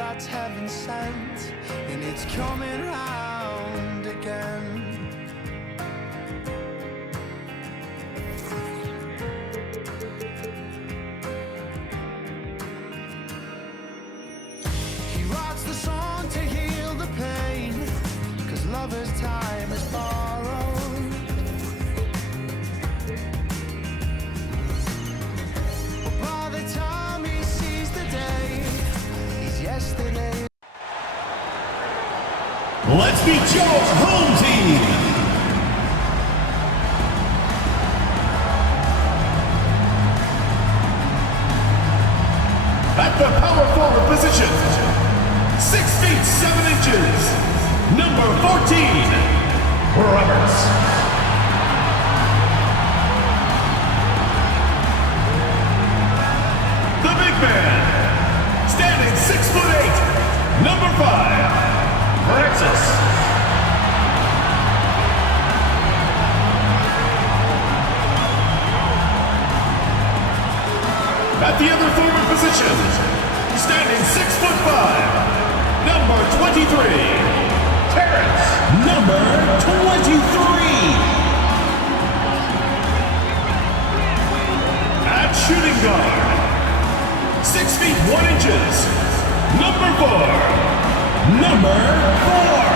that's heaven sent, and it's coming round again. He writes the song to heal the pain, 'cause lover's time is borrowed. But by the time he sees the day, he's yesterday. Let's meet your home team. At the power forward position, 6 feet 7 inches, number 14, Roberts. The big man, standing 6'8", number 5, Francis. At the other forward position, standing 6'5", number 23, Terrence. Number 23. At shooting guard, 6 feet 1 inches, number 4. Number 4.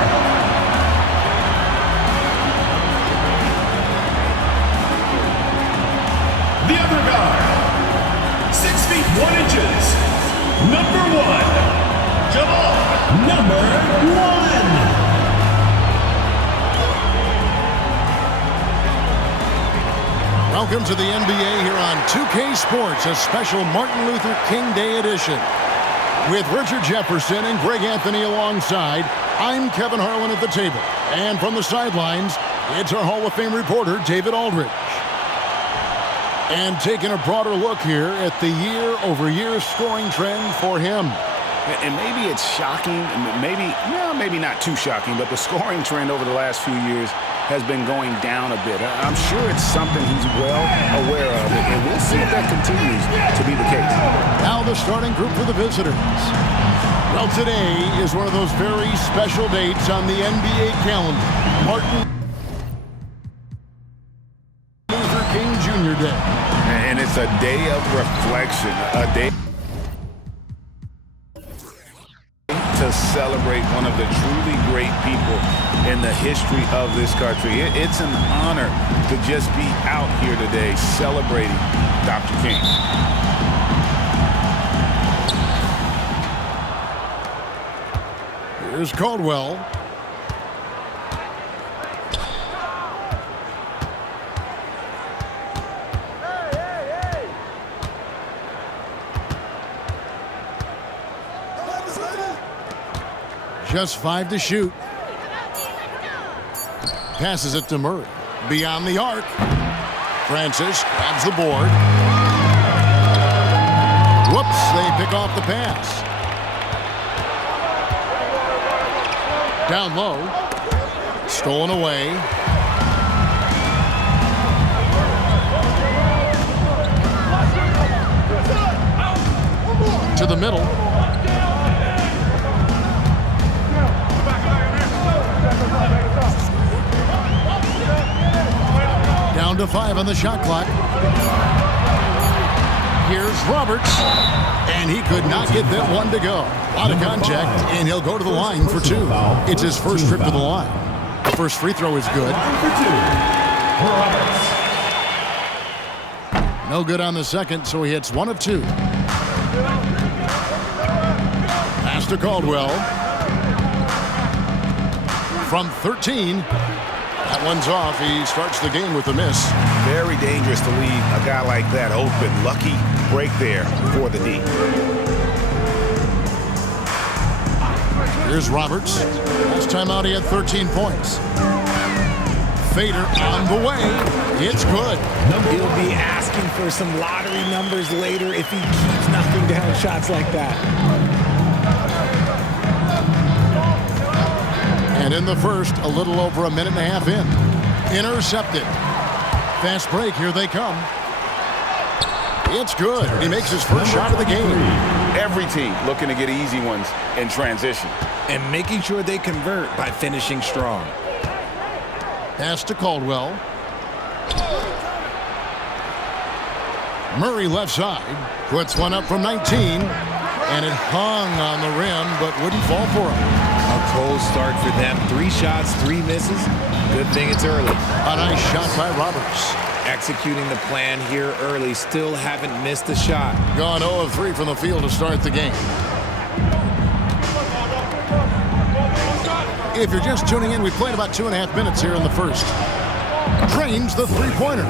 The other guard, 6 feet 1 inches, number 1, Jamal. Number 1. Welcome to the NBA here on 2K Sports, a special Martin Luther King Day edition. With Richard Jefferson and Greg Anthony alongside, I'm Kevin Harlan at the table. And from the sidelines, it's our Hall of Fame reporter, David Aldridge. And taking a broader look here at the year-over-year scoring trend for him. And maybe it's shocking, maybe not too shocking, but the scoring trend over the last few years has been going down a bit. I'm sure it's something he's well aware of, and we'll see if that continues to be the case. Now the starting group for the visitors. Well, today is one of those very special dates on the NBA calendar. Martin Luther King Jr. Day. And it's a day of reflection, a day to celebrate one of the truly great people in the history of this country. It's an honor to just be out here today celebrating Dr. King. Here's Caldwell. Just 5 to shoot. Passes it to Murray. Beyond the arc. Francis grabs the board. Whoops, they pick off the pass. Down low. Stolen away. To the middle. Down to 5 on the shot clock. Here's Roberts, and he could not get that one to go. A lot of contact, and he'll go to the line for 2. It's his first trip to the line. The first free throw is good. No good on the second, so he hits 1 of 2. Pass to Caldwell. From 13. That one's off. He starts the game with a miss. Very dangerous to leave a guy like that open. Lucky break there for the D. Here's Roberts. Last time out, he had 13 points. Fader on the way. It's good. He'll be asking for some lottery numbers later if he keeps knocking down shots like that. And in the first, a little over a minute and a half in. Intercepted. Fast break, here they come. It's good. He makes his first shot of the game. Every team looking to get easy ones in transition. And making sure they convert by finishing strong. Pass to Caldwell. Murray left side. Puts one up from 19. And it hung on the rim, but wouldn't fall for him. A cold start for them. 3 shots, 3 misses. Good thing it's early. A nice shot by Roberts. Executing the plan here early. Still haven't missed a shot. Gone 0 of 3 from the field to start the game. If you're just tuning in, we played about 2.5 minutes here in the first. Drains the three-pointer.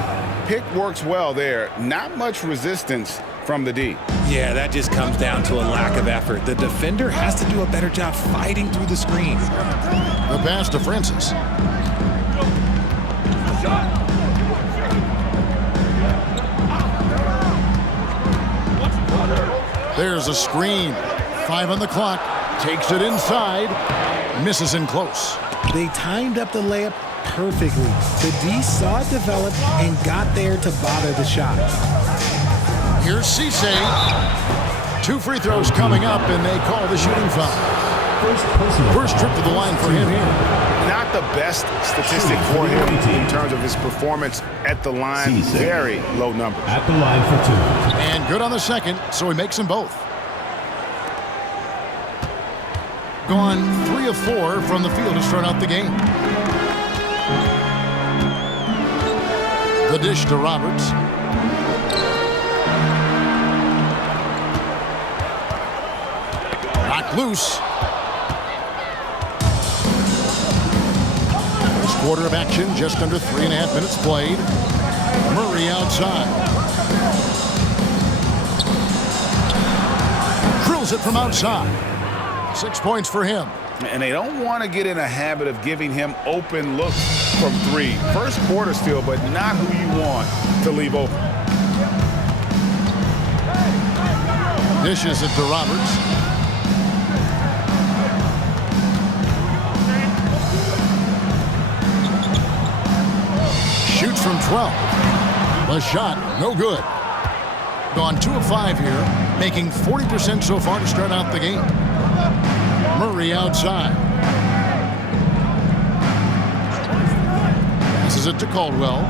Pick works well there. Not much resistance from the D. Yeah, that just comes down to a lack of effort. The defender has to do a better job fighting through the screen. The pass to Francis. There's a screen. 5 on the clock. Takes it inside. Misses in close. They timed up the layup perfectly. The D saw it develop and got there to bother the shot. Here's Cisse. 2 free throws coming up, and they call the shooting foul. First trip to the line for him here. Not the best statistic for him in terms of his performance at the line. Very low numbers. At the line for 2. And good on the second, so he makes them both. Gone 3 of 4 from the field to start out the game. The dish to Roberts. Knocked loose. First quarter of action, just under 3.5 minutes played. Murray outside. Drills it from outside. 6 points for him. And they don't want to get in a habit of giving him open looks from 3. First quarter still, but not who you want to leave open. Dishes it to Roberts. Shoots from 12. The shot, no good. Gone 2 of 5 here, making 40% so far to start out the game. Murray outside. Passes it to Caldwell.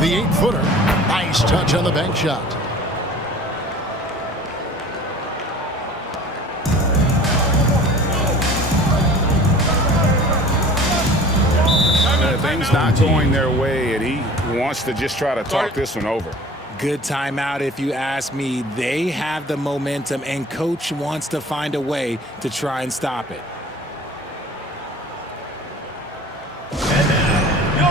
The 8-footer. Nice touch on the bank shot. Things not going their way, and he wants to just try to talk this one over. Good timeout if you ask me. They have the momentum, and coach wants to find a way to try and stop it. And now, your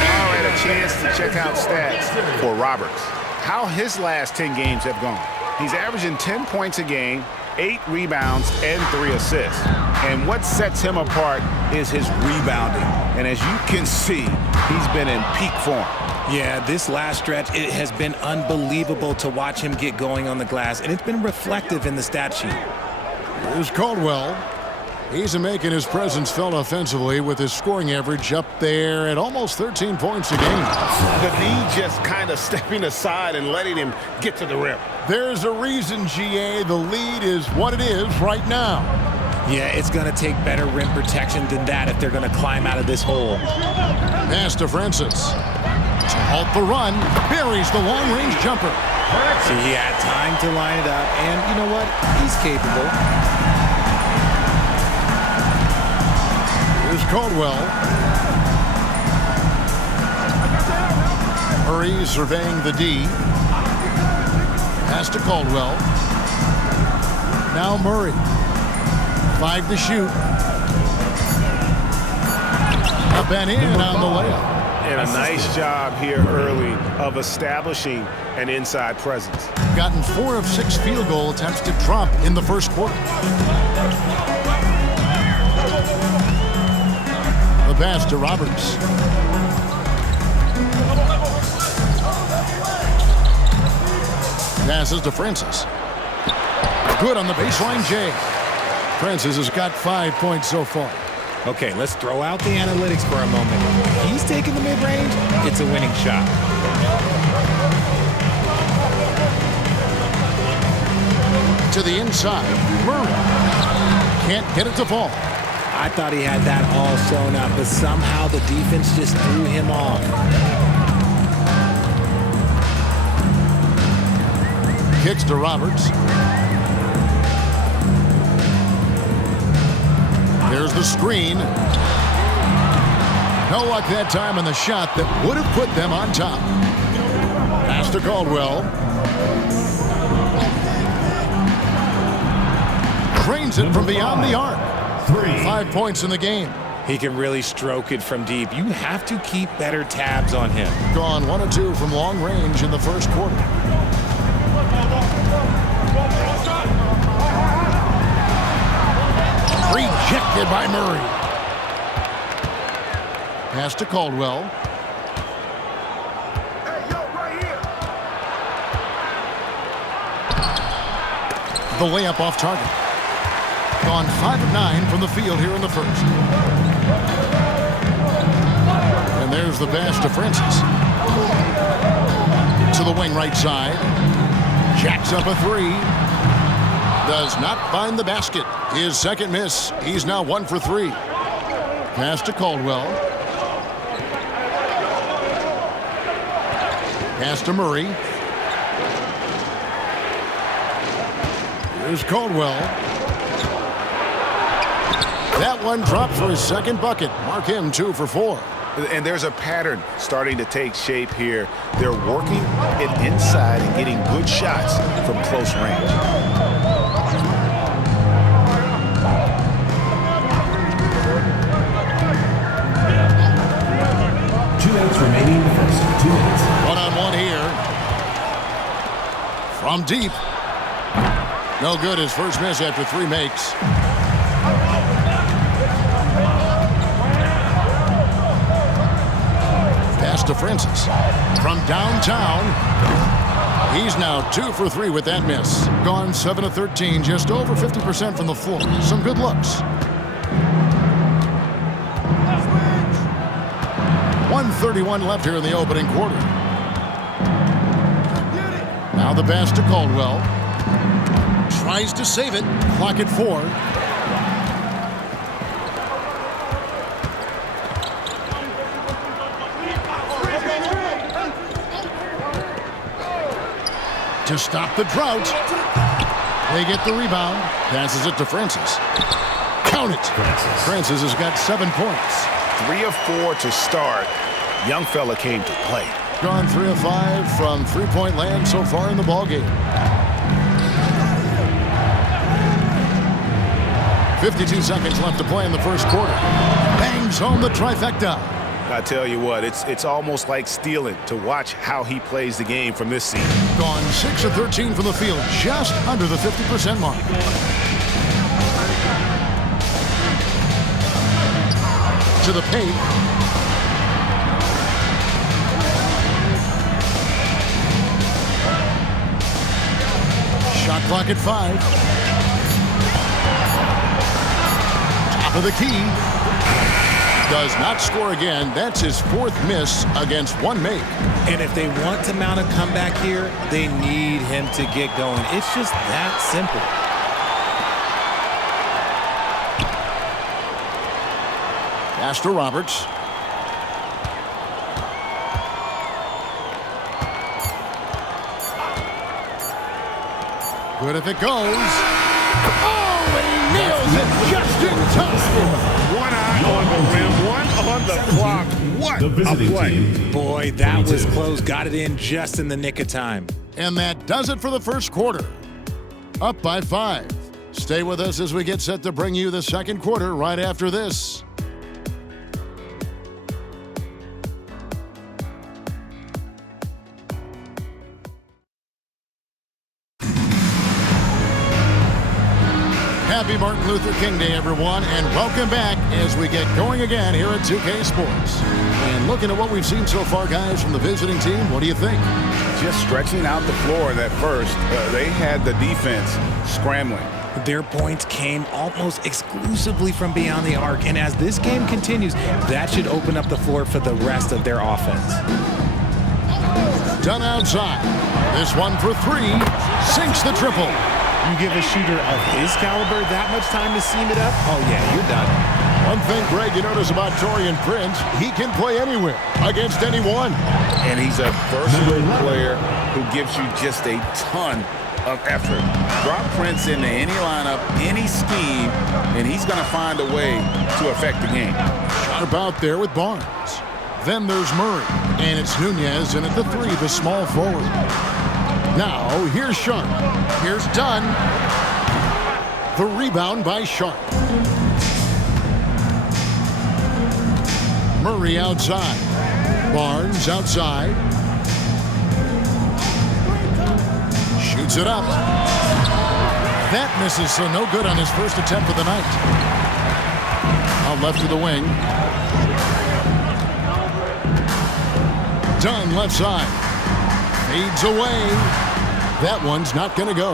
Now had a chance to check out stats for Roberts. How his last 10 games have gone. He's averaging 10 points a game, 8 rebounds, and 3 assists. And what sets him apart is his rebounding. And as you can see, he's been in peak form. Yeah, this last stretch, it has been unbelievable to watch him get going on the glass, and it's been reflective in the stat sheet. Here's Caldwell. He's making his presence felt offensively with his scoring average up there at almost 13 points a game. The D just kind of stepping aside and letting him get to the rim. There's a reason, GA, the lead is what it is right now. Yeah, it's going to take better rim protection than that if they're going to climb out of this hole. Pass to Francis. To halt the run, buries the long-range jumper. See, he had time to line it up, and you know what? He's capable. Here's Caldwell. Murray surveying the D. Pass to Caldwell. Now Murray. 5 to shoot. Up and in on the layup. And a nice job here early of establishing an inside presence. Gotten 4 of 6 field goal attempts to drop in the first quarter. The pass to Roberts. Passes to Francis. Good on the baseline, Jay. Francis has got 5 points so far. Okay, let's throw out the analytics for a moment. He's taking the mid-range. It's a winning shot. To the inside. Murray can't get it to fall. I thought he had that all sewn up, but somehow the defense just threw him off. Kicks to Roberts. There's the screen. No luck that time on the shot that would have put them on top. Pass to Caldwell. Drains it from beyond the arc. 5 points in the game. He can really stroke it from deep. You have to keep better tabs on him. Gone 1 of 2 from long range in the first quarter. Rejected by Murray. Pass to Caldwell. The layup off target. Gone 5 of 9 from the field here in the first. And there's the pass to Francis. To the wing right side. Jacks up a 3. Does not find the basket. His second miss. He's now 1 for 3. Pass to Caldwell. Pass to Murray. Here's Caldwell. That one dropped for his second bucket. Mark him 2 for 4. And there's a pattern starting to take shape here. They're working it inside and getting good shots from close range. 2 minutes remaining in the first. 2 minutes. One-on-one here. From deep. No good. His first miss after 3 makes. Pass to Francis. From downtown. He's now 2 for 3 with that miss. Gone 7 of 13. Just over 50% from the floor. Some good looks. 1:31 left here in the opening quarter. Now the pass to Caldwell. Tries to save it. Clock at 4. To stop the drought. They get the rebound. Passes it to Francis. Count it. Francis has got 7 points. 3 of 4 to start. Young fella came to play. Gone 3 of 5 from three-point land so far in the ballgame. 52 seconds left to play in the first quarter. Bangs home the trifecta. I tell you what, it's almost like stealing to watch how he plays the game from this season. Gone 6 of 13 from the field, just under the 50% mark. To the paint. Shot clock at 5. Top of the key. Does not score again. That's his 4th miss against 1 make. And if they want to mount a comeback here, they need him to get going. It's just that simple. Pass to Roberts. Good if it goes. Oh, and he nails it just in time. 1 eye on the rim, 1 on the clock. What The a visiting play. team. Boy, that was 22. close. Got it in just in the nick of time. And that does it for the first quarter. Up by 5. Stay with us as we get set to bring you the second quarter right after this. Happy Martin Luther King Day, everyone, and welcome back as we get going again here at 2K Sports. And looking at what we've seen so far, guys, from the visiting team, what do you think? Just stretching out the floor in that first. They had the defense scrambling. Their points came almost exclusively from beyond the arc, and as this game continues, that should open up the floor for the rest of their offense. Done outside. This one for 3. Sinks the triple. You give a shooter of his caliber that much time to seam it up, oh yeah, you're done. One thing, Greg, you notice about Taurean Prince, he can play anywhere, against anyone. And he's a versatile player who gives you just a ton of effort. Drop Prince into any lineup, any scheme, and he's going to find a way to affect the game. Sharp out there with Barnes. Then there's Murray, and it's Nunez in at the 3, the small forward. Now, here's Sharp. Here's Dunn. The rebound by Sharp. Murray outside. Barnes outside. Shoots it up. That misses, so no good on his first attempt of the night. Out left to the wing. Dunn left side. Fades away. That one's not going to go.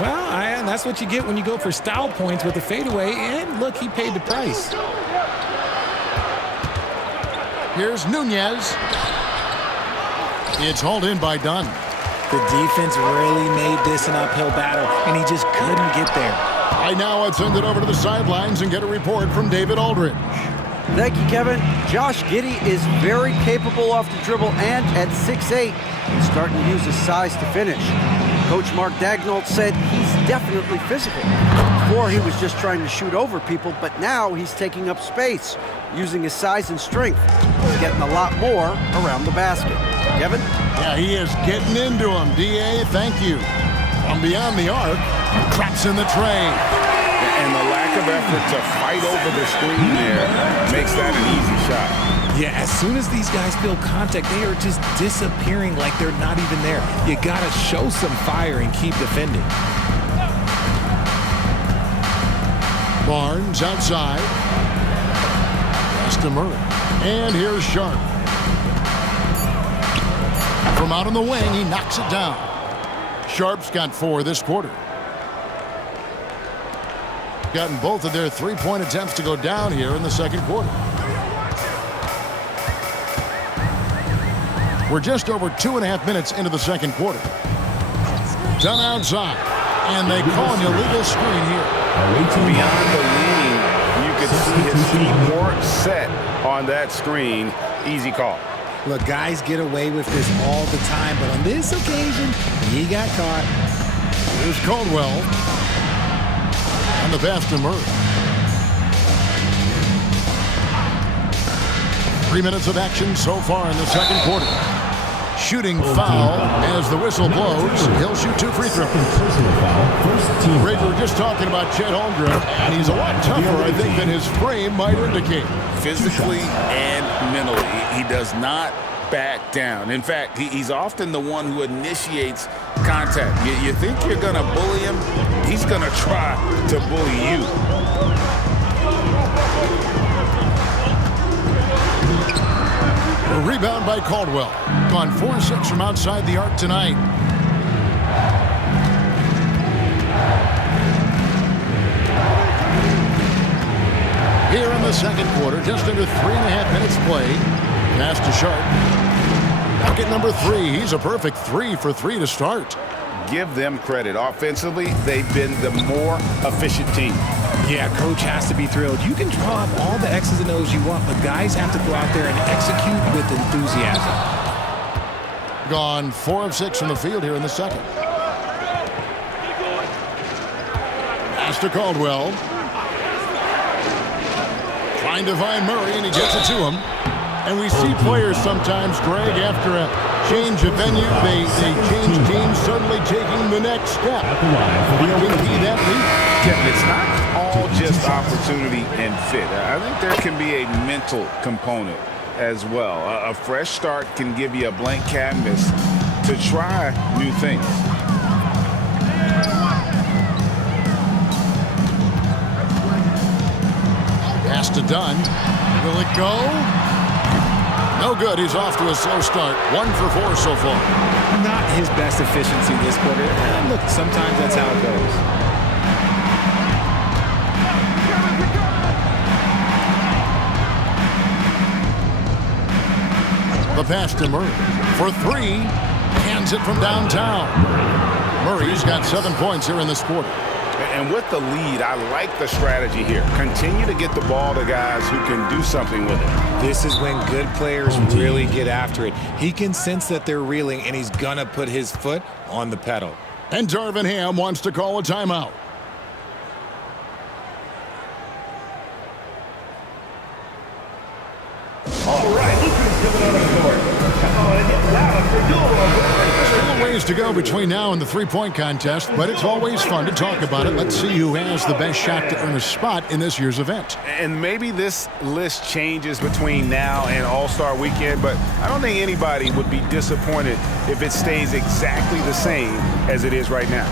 Well, and that's what you get when you go for style points with the fadeaway. And look, he paid the price. Here's Nunez. It's hauled in by Dunn. The defense really made this an uphill battle, and he just couldn't get there. Right now, I'd send it over to the sidelines and get a report from David Aldridge. Thank you, Kevin. Josh Giddey is very capable off the dribble, and at 6'8", he's starting to use his size to finish. Coach Mark Daigneault said he's definitely physical. Before, he was just trying to shoot over people, but now he's taking up space, using his size and strength. He's getting a lot more around the basket. Kevin? Yeah, he is getting into him. D.A., thank you. From beyond the arc, traps in the tray. And the lack of effort to fight over the screen there makes that an easy shot. Yeah, as soon as these guys feel contact, they are just disappearing like they're not even there. You got to show some fire and keep defending. Barnes outside. Pass to Murray. And here's Sharp. From out on the wing, he knocks it down. Sharp's got 4 this quarter. Gotten both of their three-point attempts to go down here in the second quarter. We're just over 2.5 minutes into the second quarter. Done outside, and they call an illegal screen here. Beyond the lean, you could see his feet weren't set on that screen. Easy call. Look, guys get away with this all the time, but on this occasion, he got caught. Here's Caldwell. On the pass to Murray. 3 minutes of action so far in the second quarter. Shooting foul as the whistle blows. He'll shoot 2 free throws. Ray, we were just talking about Chet Holmgren, and he's a lot tougher, I think, than his frame might indicate. Physically and mentally, he does not back down. In fact, he's often the one who initiates contact. You think you're going to bully him, he's going to try to bully you. A rebound by Caldwell. Gone 4-6 from outside the arc tonight. Here in the second quarter, just under 3.5 minutes played. Pass to Sharp. Bucket number 3. He's a perfect 3 for 3 to start. Give them credit. Offensively, they've been the more efficient team. Yeah, coach has to be thrilled. You can draw up all the X's and O's you want, but guys have to go out there and execute with enthusiasm. Gone 4 of 6 from the field here in the second. Pass to Caldwell. Trying to find Murray, and he gets it to him. And we see players sometimes, Greg, after a change of venue, they change teams, suddenly taking the next step. What can be that leap? Kevin, it's not all just opportunity and fit. I think there can be a mental component as well. A fresh start can give you a blank canvas to try new things. Pass to Dunn. Will it go? No good. He's off to a slow start. 1 for 4 so far. Not his best efficiency this quarter. And look, sometimes that's how it goes. The pass to Murray for 3. Hands it from downtown. Murray's got 7 points here in this quarter. And with the lead, I like the strategy here. Continue to get the ball to guys who can do something with it. This is when good players really get after it. He can sense that they're reeling, and he's going to put his foot on the pedal. And Darvin Ham wants to call a timeout. All right, Lutheran's coming out of the court. Come on, get loud for duel. Still a ways to go between now and the three-point contest, but it's always fun to talk about it. Let's see who has the best shot to earn a spot in this year's event. And maybe this list changes between now and All-Star Weekend, but I don't think anybody would be disappointed if it stays exactly the same as it is right now.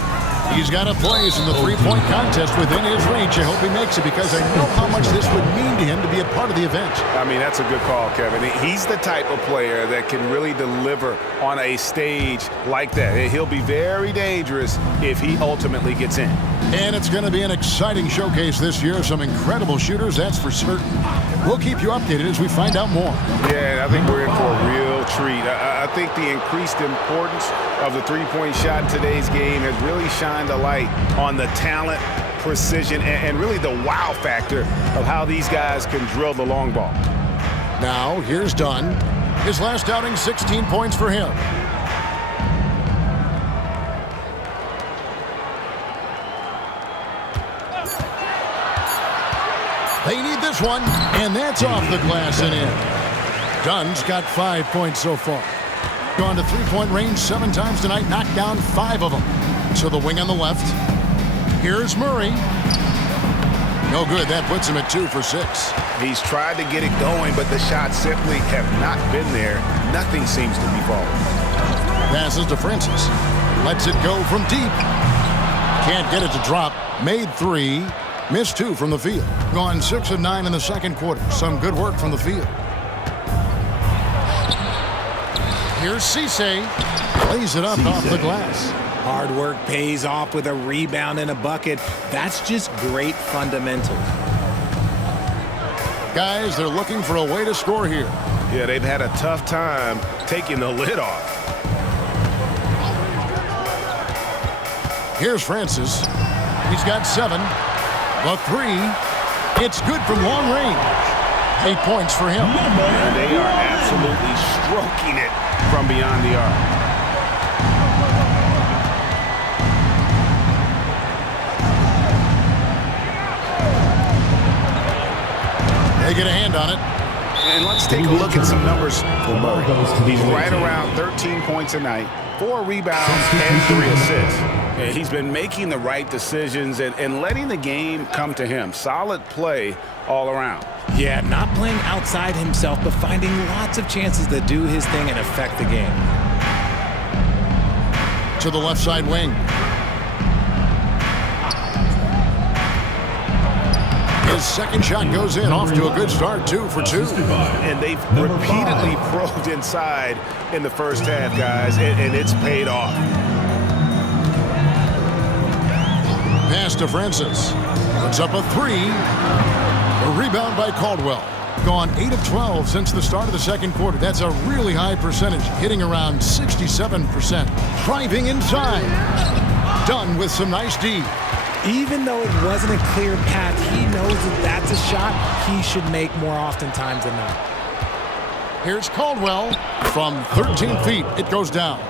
He's got a place in the three-point contest within his reach. I hope he makes it because I know how much this would mean to him to be a part of the event. I mean, that's a good call, Kevin. He's the type of player that can really deliver on a stage like that. He'll be very dangerous if he ultimately gets in. And it's going to be an exciting showcase this year. Some incredible shooters, that's for certain. We'll keep you updated as we find out more. Yeah, I think we're in for a real treat. I think the increased importance of the three-point shot in today's game has really shined a light on the talent, precision, and really the wow factor of how these guys can drill the long ball. Now, here's Dunn. His last outing, 16 points for him. They need this one, and that's off the glass and in. Dunn's got 5 points so far. Gone to three-point range 7 times tonight, knocked down 5 of them. So the wing on the left. Here's Murray. No good. That puts him at 2 for 6. He's tried to get it going, but the shots simply have not been there. Nothing seems to be falling. Passes to Francis. Lets it go from deep. Can't get it to drop. Made 3. Missed 2 from the field. Gone 6 of 9 in the second quarter. Some good work from the field. Here's Cisse. Plays it up off the glass. Hard work pays off with a rebound and a bucket. That's just great fundamentals. Guys, they're looking for a way to score here. Yeah, they've had a tough time taking the lid off. Here's Francis. He's got 7. The 3. It's good from long range. 8 points for him. And they are absolutely stroking it from beyond the arc. They get a hand on it. And let's take a look at some numbers for Murray. He's right around 13 points a night, 4 rebounds, and 3 assists. And he's been making the right decisions and letting the game come to him. Solid play all around. Yeah, not playing outside himself, but finding lots of chances to do his thing and affect the game. To the left side wing. His second shot goes in, off to a good start, 2 for 2. And they've repeatedly probed inside in the first half, guys, and it's paid off. Pass to Francis. Puts up a 3. A rebound by Caldwell. Gone 8 of 12 since the start of the second quarter. That's a really high percentage, hitting around 67%. Driving inside. Dunn with some nice D. Even though it wasn't a clear path, he knows that that's a shot he should make more oftentimes than not. Here's Caldwell from 13 feet. It goes down.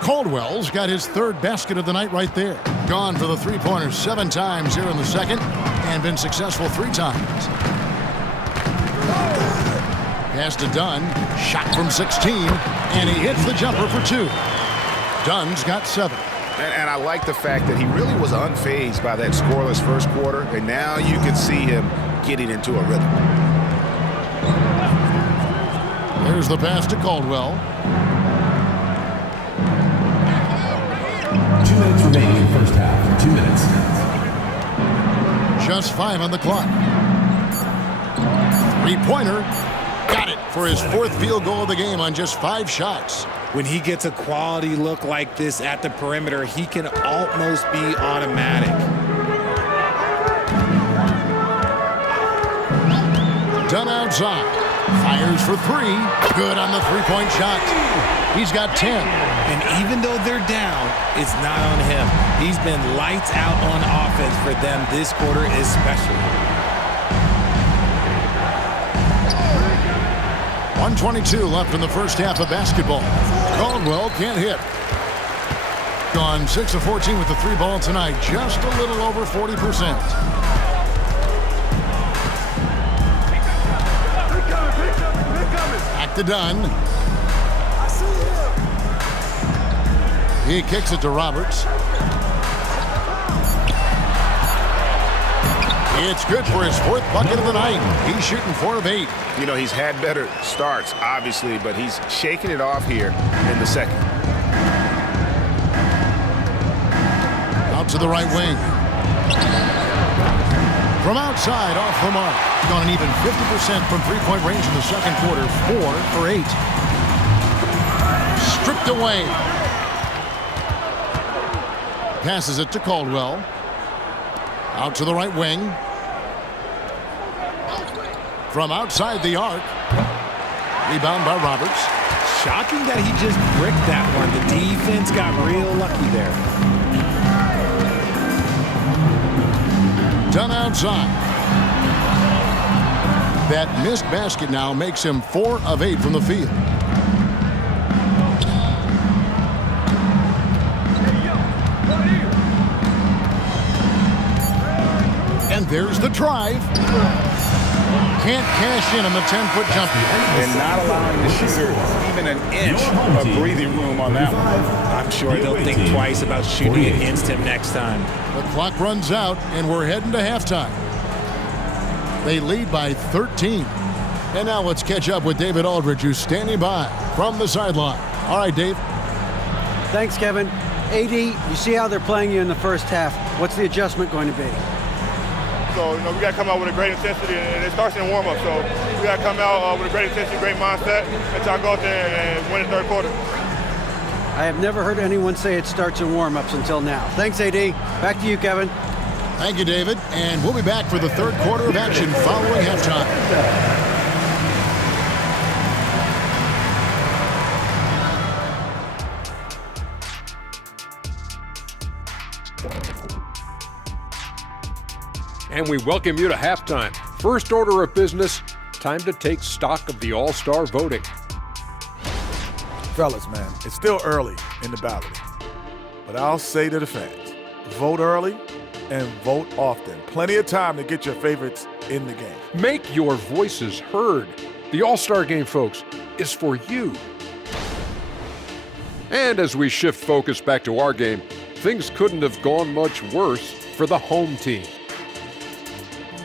Caldwell's got his 3rd basket of the night right there. Gone for the three-pointers 7 times here in the second and been successful 3 times. Pass to Dunn. Shot from 16, and he hits the jumper for 2. Dunn's got 7. And I like the fact that he really was unfazed by that scoreless first quarter, and now you can see him getting into a rhythm. There's the pass to Caldwell. 2 minutes remaining in the first half. 2 minutes. Just 5 on the clock. 3-pointer. Got it for his 4th field goal of the game on just 5 shots. When he gets a quality look like this at the perimeter, he can almost be automatic. Dunn outside. Fires for three. Good on the three-point shot. He's got 10. And even though they're down, it's not on him. He's been lights out on offense for them this quarter especially. 1:22 left in the first half of basketball. Caldwell can't hit. Gone 6 of 14 with the three ball tonight. Just a little over 40%. Back to Dunn. He kicks it to Roberts. It's good for his fourth bucket of the night. He's shooting 4 of 8. You know, he's had better starts, obviously, but he's shaking it off here in the second. Out to the right wing. From outside, off the mark. Gone an even 50% from three-point range in the second quarter. 4 for 8. Stripped away. Passes it to Caldwell. Out to the right wing. From outside the arc. Rebound by Roberts. Shocking that he just bricked that one. The defense got real lucky there. Done outside. That missed basket now makes him 4 of 8 from the field. And there's the drive. Can't cash in on the 10-foot jumper. And not allowing the shooter even an inch of breathing room on that one. I'm sure they'll think twice about shooting against him next time. The clock runs out, and we're heading to halftime. They lead by 13. And now let's catch up with David Aldridge, who's standing by from the sideline. All right, Dave. Thanks, Kevin. AD, you see how they're playing you in the first half. What's the adjustment going to be? So, we got to come out with a great intensity, and it starts in warm-up. So we got to come out with a great intensity, great mindset, and try to go out there and win the third quarter. I have never heard anyone say it starts in warm-ups until now. Thanks, AD. Back to you, Kevin. Thank you, David. And we'll be back for the third quarter of action following halftime. And we welcome you to halftime. First order of business, time to take stock of the All-Star voting. Fellas, man, it's still early in the balloting. But I'll say to the fans, vote early and vote often. Plenty of time to get your favorites in the game. Make your voices heard. The All-Star game, folks, is for you. And as we shift focus back to our game, things couldn't have gone much worse for the home team.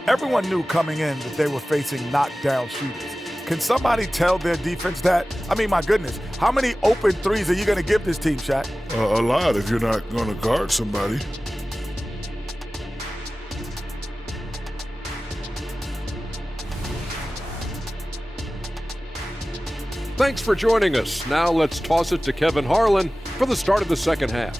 Everyone knew coming in that they were facing knockdown shooters. Can somebody tell their defense that? I mean, my goodness, how many open threes are you going to give this team, Shaq? A lot if you're not going to guard somebody. Thanks for joining us. Now let's toss it to Kevin Harlan for the start of the second half.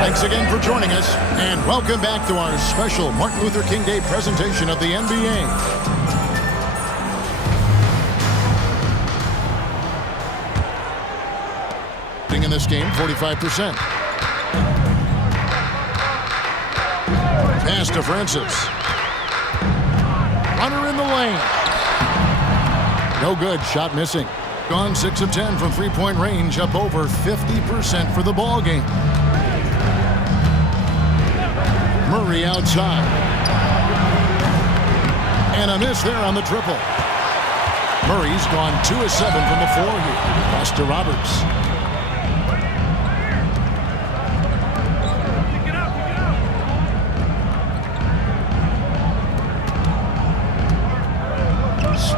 Thanks again for joining us, and welcome back to our special Martin Luther King Day presentation of the NBA. In this game, 45%. Pass to Francis. Runner in the lane. No good, shot missing. Gone 6 of 10 from three-point range, up over 50% for the ball game. Murray outside. And a miss there on the triple. Murray's gone 2 of 7 from the floor here. Pass to Roberts.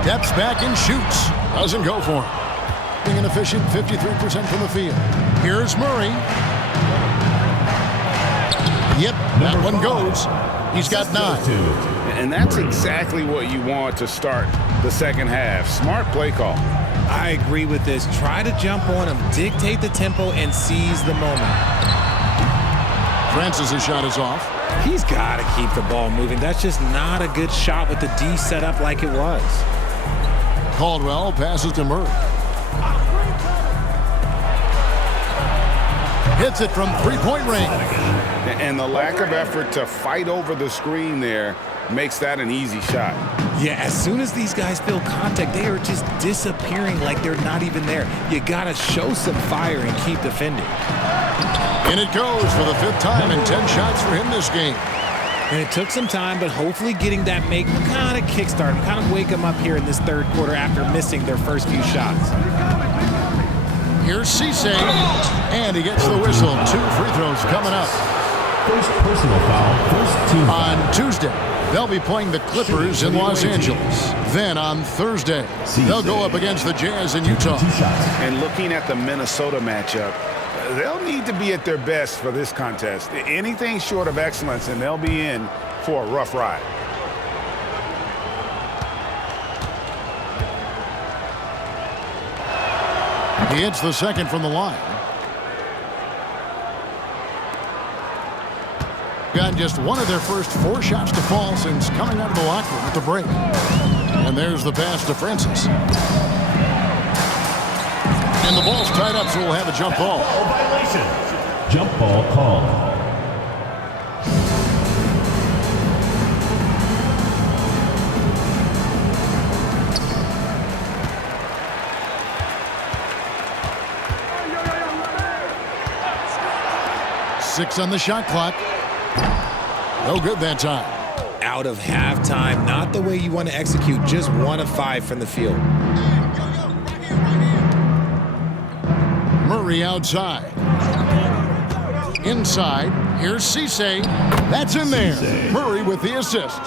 Steps back and shoots. Doesn't go for him. Being an efficient 53% from the field. Here's Murray. Yep, that one goes. He's got 9. And that's exactly what you want to start the second half. Smart play call. I agree with this. Try to jump on him, dictate the tempo, and seize the moment. Francis' shot is off. He's got to keep the ball moving. That's just not a good shot with the D set up like it was. Caldwell passes to Murray. Hits it from three-point range. And the lack of effort to fight over the screen there makes that an easy shot. Yeah, as soon as these guys feel contact, they are just disappearing like they're not even there. You got to show some fire and keep defending. And it goes for the fifth time in 10 shots for him this game. And it took some time, but hopefully getting that make kind of kickstart him, kind of wake them up here in this third quarter after missing their first few shots. Here's Cisse, and he gets the whistle. 2 free throws coming up. First personal foul, first team foul. On Tuesday, they'll be playing the Clippers in Los Angeles. Then on Thursday, they'll go up against the Jazz in Utah. And looking at the Minnesota matchup, they'll need to be at their best for this contest. Anything short of excellence, and they'll be in for a rough ride. He hits the second from the line. Got just one of their first 4 shots to fall since coming out of the locker room at the break. And there's the pass to Francis. And the ball's tied up, so we'll have a jump ball. Violation. Jump ball called. Six on the shot clock. No good that time. Out of halftime, not the way you want to execute, just 1 of 5 from the field. Murray outside. Inside, here's Cisse. That's in there. Murray with the assist.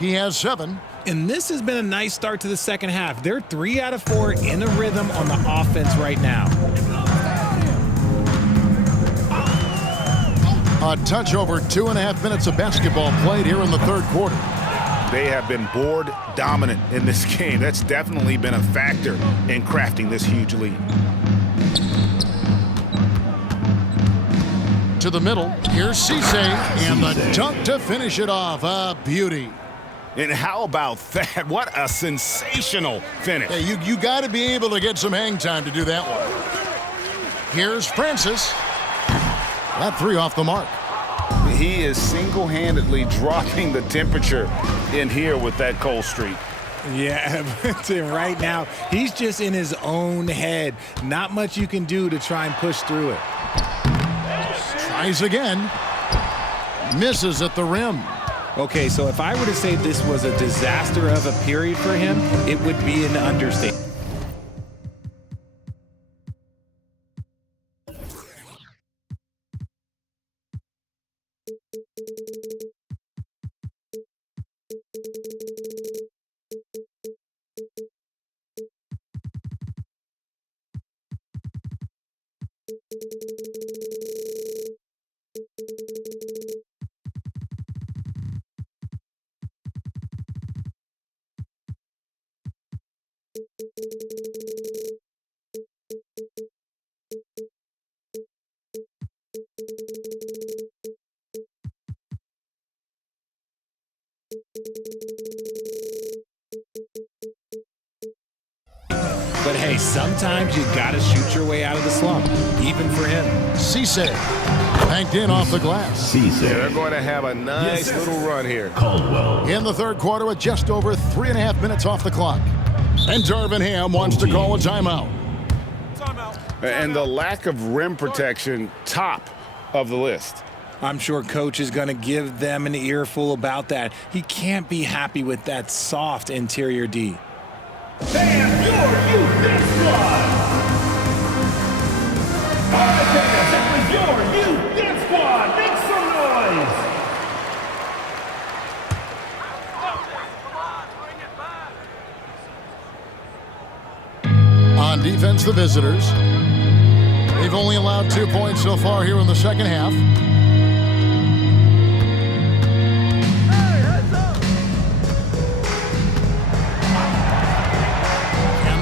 He has 7. And this has been a nice start to the second half. They're 3 out of 4 in a rhythm on the offense right now. A touch over 2.5 minutes of basketball played here in the third quarter. They have been board dominant in this game. That's definitely been a factor in crafting this huge lead. To the middle, here's Cisse, and the dunk to finish it off. A beauty. And how about that? What a sensational finish. Hey, you got to be able to get some hang time to do that one. Here's Francis. That 3 off the mark. He is single-handedly dropping the temperature in here with that cold streak. Yeah, but right now, he's just in his own head. Not much you can do to try and push through it. Tries again. Misses at the rim. Okay, so if I were to say this was a disaster of a period for him, it would be an understatement. But hey, sometimes you gotta shoot your way out of the slump, even for him. Cisse banked in off the glass. Yeah, they're going to have a nice little run here. Caldwell. In the third quarter with just over 3.5 minutes off the clock. And Darvin Ham wants to call a timeout. And the lack of rim protection, top of the list. I'm sure coach is going to give them an earful about that. He can't be happy with that soft interior D. And your youth this squad. All right, fans, that was your youth dance squad. Make some noise. On defense, the visitors. They've only allowed 2 points so far here in the second half.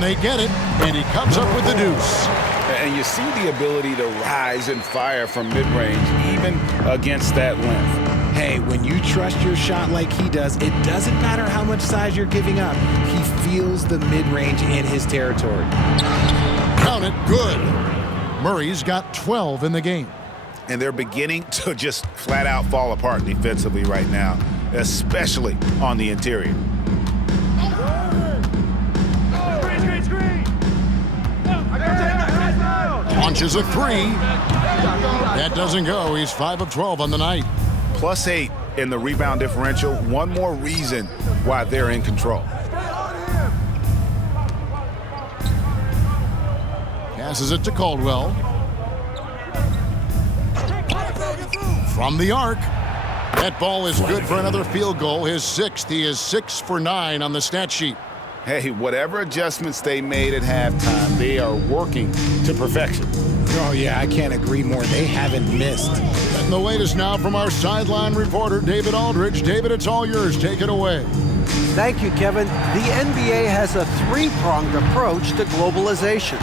they get it, and he comes up with the deuce. And you see the ability to rise and fire from mid-range, even against that length. Hey, when you trust your shot like he does, it doesn't matter how much size you're giving up. He feels the mid-range in his territory. Count it, good. Murray's got 12 in the game. And they're beginning to just flat out fall apart defensively right now, especially on the interior. Launches a three. That doesn't go. He's 5 of 12 on the night. +8 in the rebound differential. One more reason why they're in control. Passes it to Caldwell. From the arc. That ball is good for another field goal. His 6th. He is 6 for 9 on the stat sheet. Hey, whatever adjustments they made at halftime, they are working to perfection. Oh, yeah, I can't agree more. They haven't missed. And the latest now from our sideline reporter, David Aldridge. David, it's all yours. Take it away. Thank you, Kevin. The NBA has a three-pronged approach to globalization.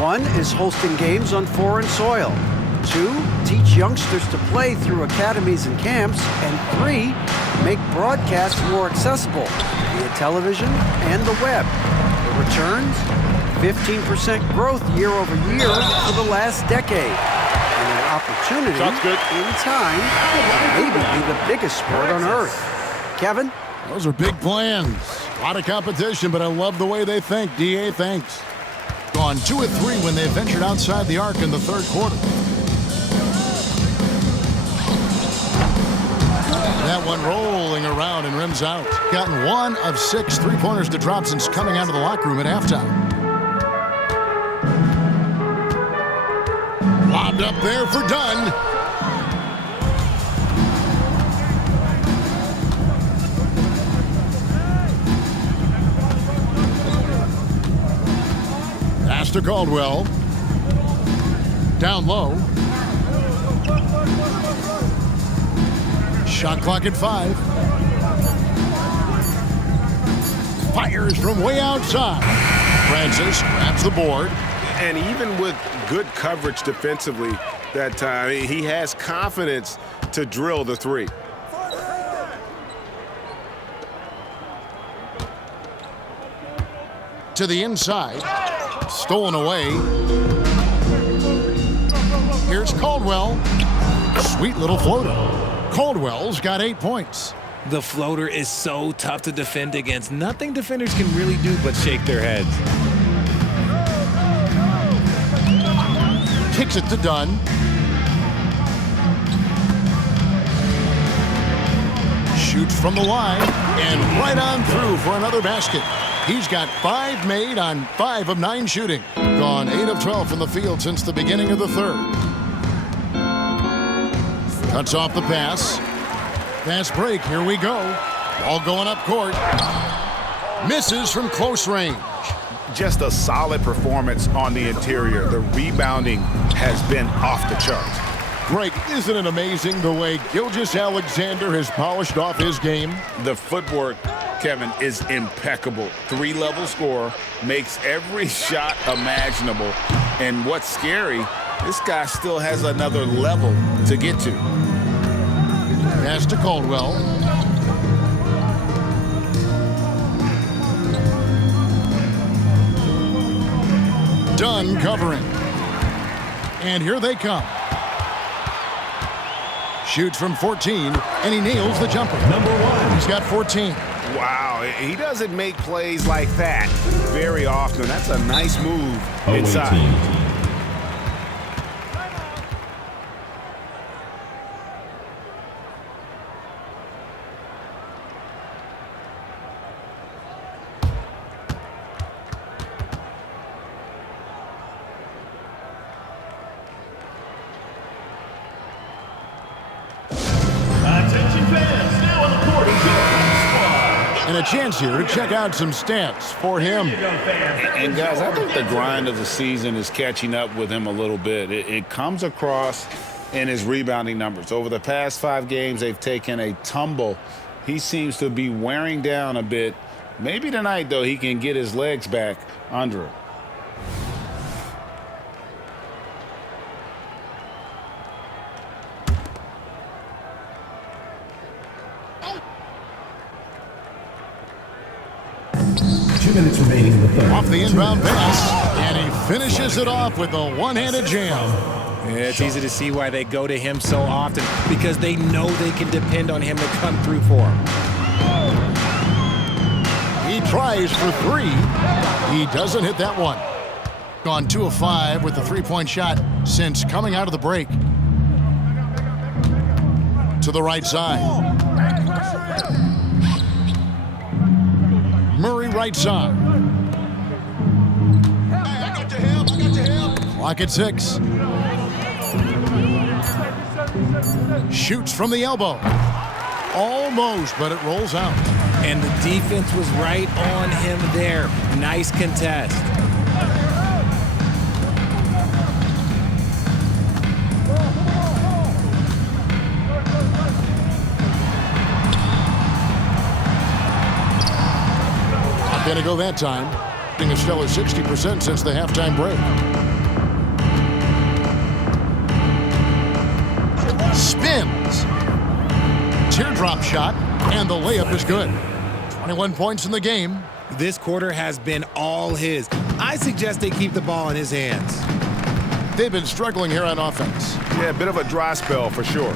1 is hosting games on foreign soil. 2, teach youngsters to play through academies and camps. And 3, make broadcasts more accessible via television and the web. The returns? 15% growth year over year for the last decade. And an opportunity in time to maybe be the biggest sport on earth. Kevin? Those are big plans. A lot of competition, but I love the way they think. DA, thanks. Gone 2 of 3 when they ventured outside the arc in the third quarter. That one rolling around and rims out. Gotten 1 of 6 3-pointers to drop since coming out of the locker room at halftime. Lobbed up there for Dunn. Pass to Caldwell. Down low. Shot clock at 5. Fires from way outside. Francis grabs the board. And even with good coverage defensively that time, he has confidence to drill the 3. To the inside. Stolen away. Here's Caldwell. Sweet little floater. Caldwell's got 8 points. The floater is so tough to defend against. Nothing defenders can really do but shake their heads. Kicks it to Dunn. Shoots from the line and right on through for another basket. He's got 5 made on 5 of 9 shooting. Gone 8 of 12 from the field since the beginning of the third. Cuts off the pass. Fast break, here we go. Ball going up court. Misses from close range. Just a solid performance on the interior. The rebounding has been off the charts. Greg, isn't it amazing the way Gilgeous-Alexander has polished off his game? The footwork, Kevin, is impeccable. 3-level scorer, makes every shot imaginable. And what's scary, this guy still has another level to get to. Pass to Caldwell. Dunn covering. And here they come. Shoots from 14, and he nails the jumper. Number 1. He's got 14. Wow, he doesn't make plays like that very often. That's a nice move inside. And a chance here to check out some stats for him. And guys, I think the grind of the season is catching up with him a little bit. It comes across in his rebounding numbers. Over the past 5 games, they've taken a tumble. He seems to be wearing down a bit Maybe tonight, though, he can get his legs back under him. Minutes remaining in the third. Off the inbound pass, and he finishes it off with a one-handed jam. Yeah, it's easy to see why they go to him so often, because they know they can depend on him to come through for them. He tries for three. He doesn't hit that one. Gone 2 of 5 with the three-point shot since coming out of the break. To the right side. Murray right side. Clock at 6. Shoots from the elbow. Almost, but it rolls out. And the defense was right on him there. Nice contest. Going to go that time. Getting a stellar 60% since the halftime break. Spins. Teardrop shot, and the layup is good. 21 points in the game. This quarter has been all his. I suggest they keep the ball in his hands. They've been struggling here on offense. Yeah, a bit of a dry spell for sure.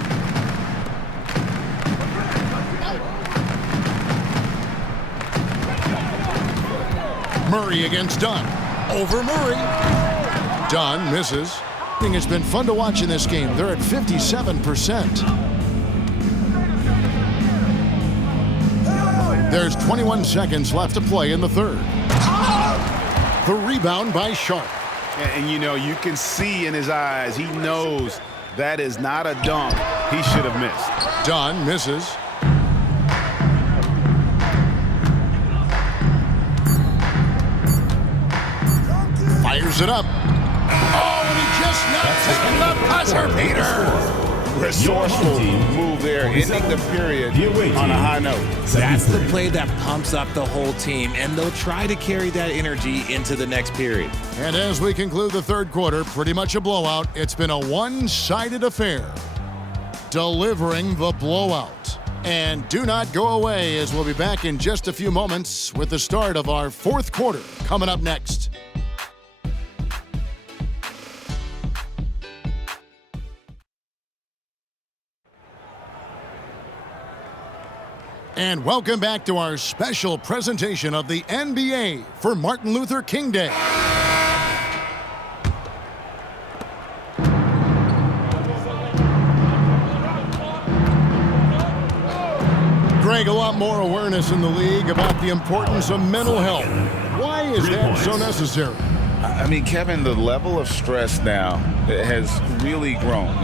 Murray against Dunn. Over Murray. Dunn misses. It's been fun to watch in this game. They're at 57%. There's 21 seconds left to play in the third. The rebound by Sharp. And you know, you can see in his eyes, he knows that is not a dunk he should have missed. Dunn misses. Fires it up. Oh, and he just knocks it in the buzzer beater. Resourceful move there, ending the period on a high note. That's the play that pumps up the whole team, and they'll try to carry that energy into the next period. And as we conclude the third quarter, pretty much a blowout. It's been a one-sided affair. Delivering the blowout. And do not go away, as we'll be back in just a few moments with the start of our fourth quarter coming up next. And welcome back to our special presentation of the NBA for Martin Luther King Day. Greg, a lot more awareness in the league about the importance of mental health. Why is that so necessary? I mean, Kevin, the level of stress now has really grown.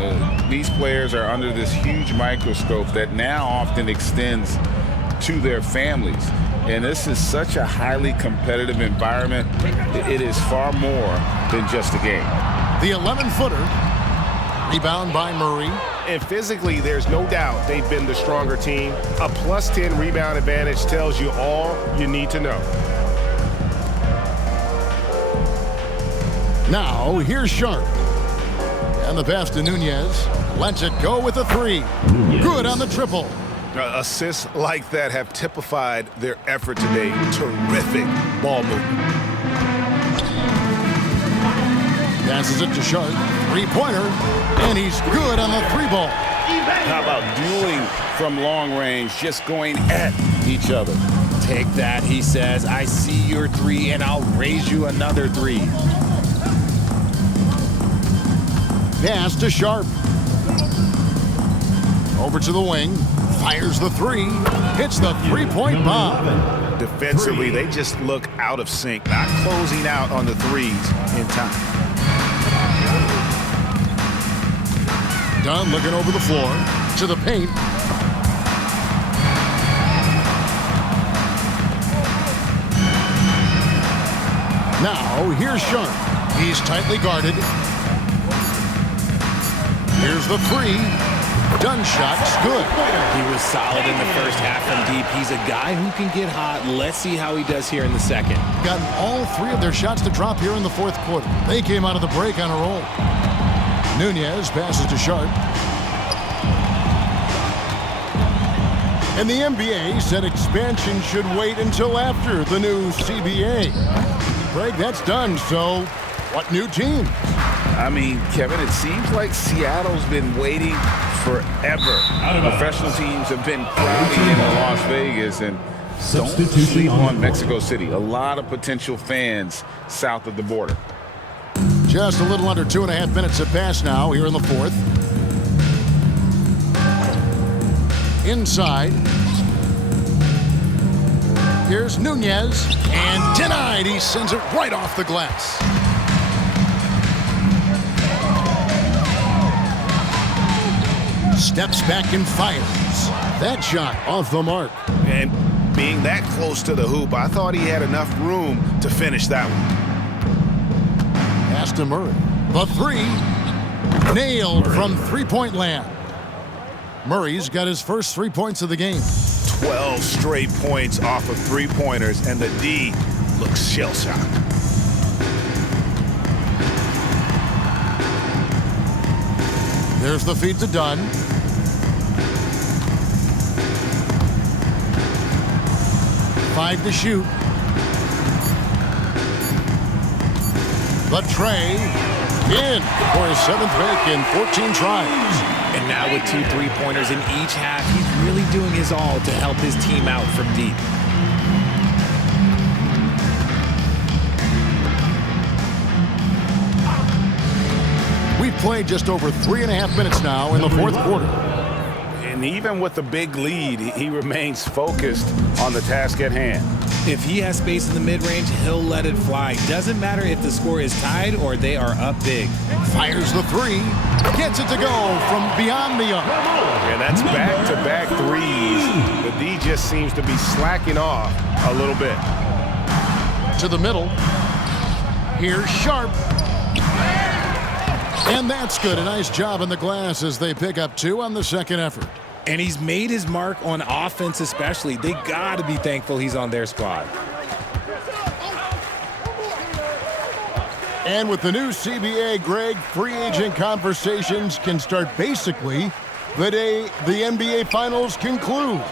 These players are under this huge microscope that now often extends to their families. And this is such a highly competitive environment. It is far more than just a game. The 11-footer. Rebound by Murray. And physically, there's no doubt they've been the stronger team. A +10 rebound advantage tells you all you need to know. Now, here's Sharp. And the pass to Nunez. Lets it go with a three. Good on the triple. Assists like that have typified their effort today. Terrific ball movement. Passes it to Sharp. Three-pointer. And he's good on the three ball. How about dueling from long range, just going at each other? Take that, he says. I see your three, and I'll raise you another three. Pass to Sharp. Over to the wing. Fires the three. Hits the three-point bomb. Defensively, they just look out of sync, not closing out on the threes in time. Dunn looking over the floor. To the paint. Now, here's Sharp. He's tightly guarded. Here's the three. Dunn shot's good. He was solid in the first half from deep. He's a guy who can get hot. Let's see how he does here in the second. Gotten all three of their shots to drop here in the fourth quarter. They came out of the break on a roll. Nunez passes to Sharp. And the NBA said expansion should wait until after the new CBA. Greg, that's done, so what new team? I mean, Kevin, it seems like Seattle's been waiting forever. Professional teams have been crowding into Las Vegas, and don't sleep on Mexico City. A lot of potential fans south of the border. Just a little under 2.5 minutes have passed now here in the fourth. Inside. Here's Nunez, and denied. He sends it right off the glass. Steps back and fires. That shot off the mark. And being that close to the hoop, I thought he had enough room to finish that one. Pass to Murray. The three. Nailed from three-point land. Murray's got his first 3 points of the game. 12 straight points off of three-pointers, and the D looks shell-shocked. There's the feed to Dunn. Five to shoot. But Trey in for his seventh make in 14 tries. And now with 2 3-pointers in each half, he's really doing his all to help his team out from deep. We've played just over 3.5 minutes now in the fourth quarter. And even with the big lead, he remains focused on the task at hand. If he has space in the mid-range, he'll let it fly. Doesn't matter if the score is tied or they are up big. Fires the three. Gets it to go from beyond the arc. Yeah, that's back-to-back threes. The D just seems to be slacking off a little bit. To the middle. Here's Sharp. And that's good. A nice job on the glass as they pick up 2 on the second effort. And he's made his mark on offense especially. They got to be thankful he's on their squad. And with the new CBA, Greg, free agent conversations can start basically the day the NBA Finals conclude.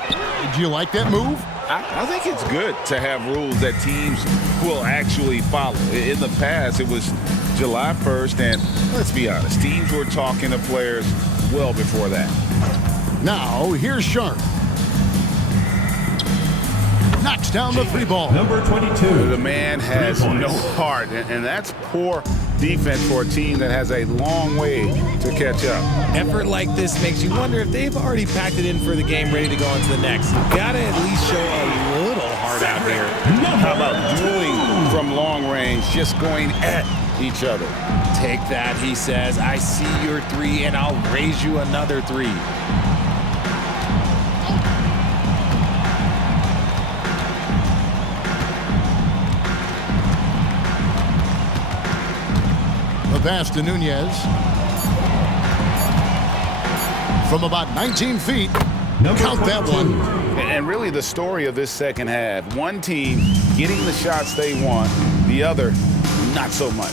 Do you like that move? I think it's good to have rules that teams will actually follow. In the past, it was July 1st, and let's be honest, teams were talking to players well before that. Now, here's Sharp. Knocks down the 3 ball. Number 22. The man has no heart, and that's poor defense for a team that has a long way to catch up. Effort like this makes you wonder if they've already packed it in for the game ready to go on to the next. You gotta at least show a little heart out here. How about dueling from long range, just going at each other? Take that, he says. I see your 3, and I'll raise you another 3. The pass to Nunez. From about 19 feet. Count that one. And really the story of this second half, one team getting the shots they want, the other not so much.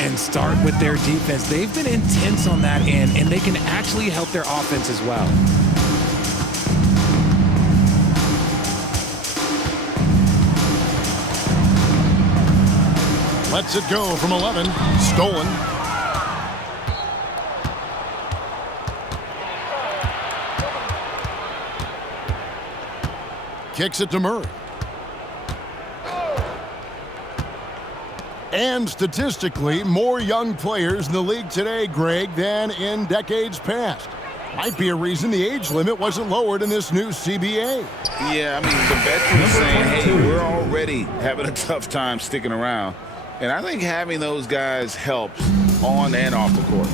And start with their defense. They've been intense on that end, and they can actually help their offense as well. Lets it go from 11. Stolen. Kicks it to Murray. And statistically, more young players in the league today, Greg, than in decades past. Might be a reason the age limit wasn't lowered in this new CBA. Yeah, I mean, the veterans saying, hey, we're already having a tough time sticking around. And I think having those guys helps on and off the court.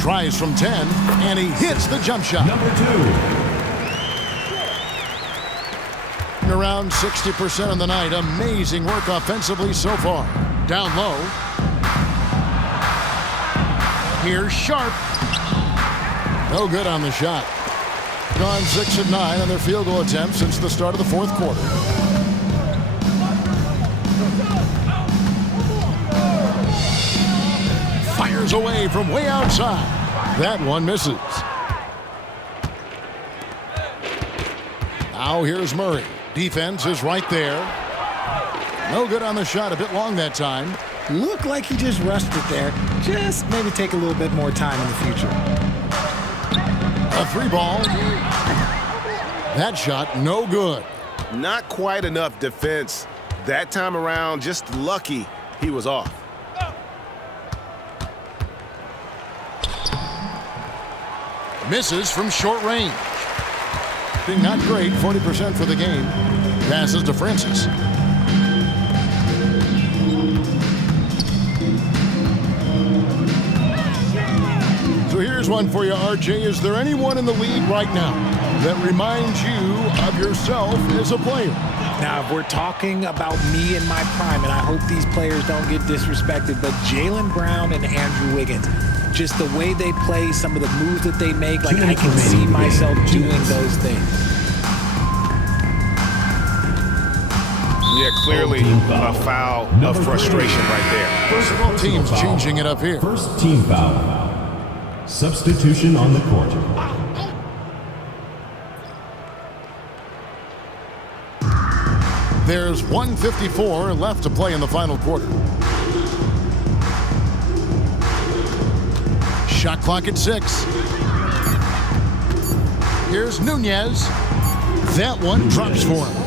Tries from 10, and he hits the jump shot. Number 2. Around 60% on the night. Amazing work offensively so far. Down low. Here's Sharp. No good on the shot. Gone 6 of 9 on their field goal attempts since the start of the fourth quarter. Fires away from way outside. That one misses. Now here's Murray. Defense is right there. No good on the shot. A bit long that time. Looked like he just rushed it there. Just maybe take a little bit more time in the future. A 3-ball. That shot no good. Not quite enough defense that time around. Just lucky he was off. Misses from short range. Being not great, 40% for the game. Passes to Francis. So here's one for you, RJ. Is there anyone in the league right now that reminds you of yourself as a player? Now, if we're talking about me in my prime, and I hope these players don't get disrespected, but Jaylen Brown and Andrew Wiggins, just the way they play, some of the moves that they make, like I can see myself doing those things. Yeah, clearly a foul of frustration right there. Both teams changing it up here. First team foul. Substitution on the court. There's 1:54 left to play in the final quarter. Shot clock at 6. Here's Nunez. That one drops for him.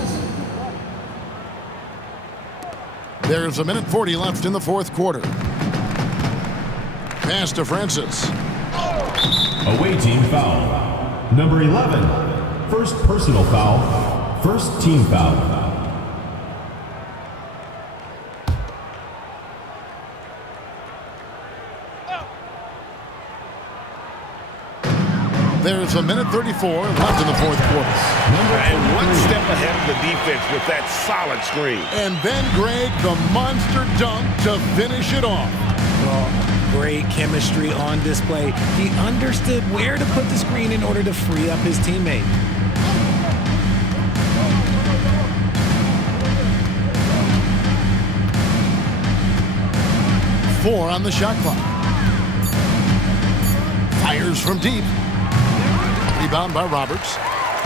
There's 1:40 left in the fourth quarter. Pass to Francis. Away team foul. Number 11. First personal foul. First team foul. There's 1:34 left in the fourth quarter. And one step ahead of the defense with that solid screen. And then Greg, the monster dunk to finish it off. Well, great chemistry on display. He understood where to put the screen in order to free up his teammate. Four on the shot clock. Fires from deep. Rebound by Roberts.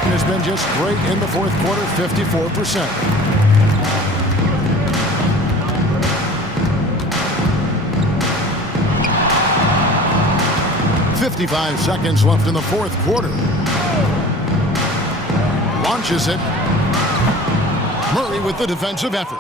And has been just great in the fourth quarter, 54%. .55 seconds left in the fourth quarter. Launches it. Murray with the defensive effort.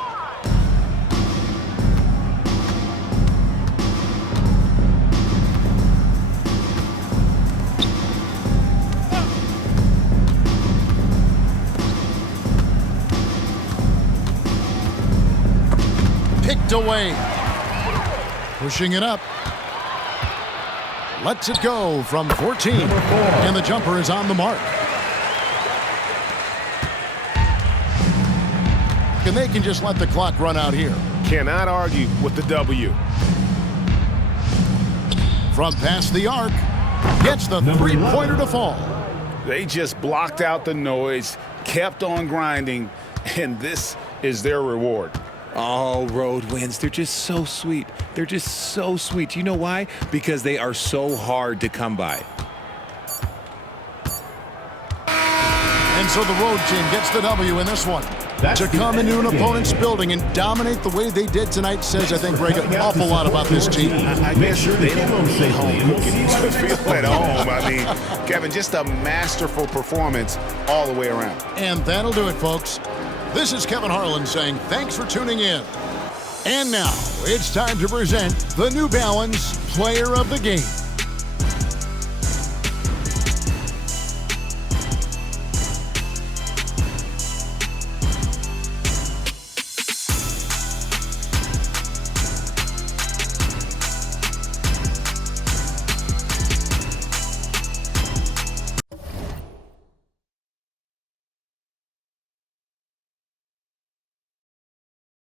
Picked away. Pushing it up. Lets it go from 14. And the jumper is on the mark. And they can just let the clock run out here. Cannot argue with the W. From past the arc. Gets the three-pointer to fall. They just blocked out the noise, kept on grinding, and this is their reward. Oh, road wins. They're just so sweet. They're just so sweet. You know why? Because they are so hard to come by. And so the road team gets the W in this one. To come into an opponent's building and dominate the way they did tonight says, I think, Greg, an awful lot about this team. I guess they don't feel at home. I mean, Kevin, just a masterful performance all the way around. And that'll do it, folks. This is Kevin Harlan saying thanks for tuning in. And now it's time to present the New Balance Player of the Game.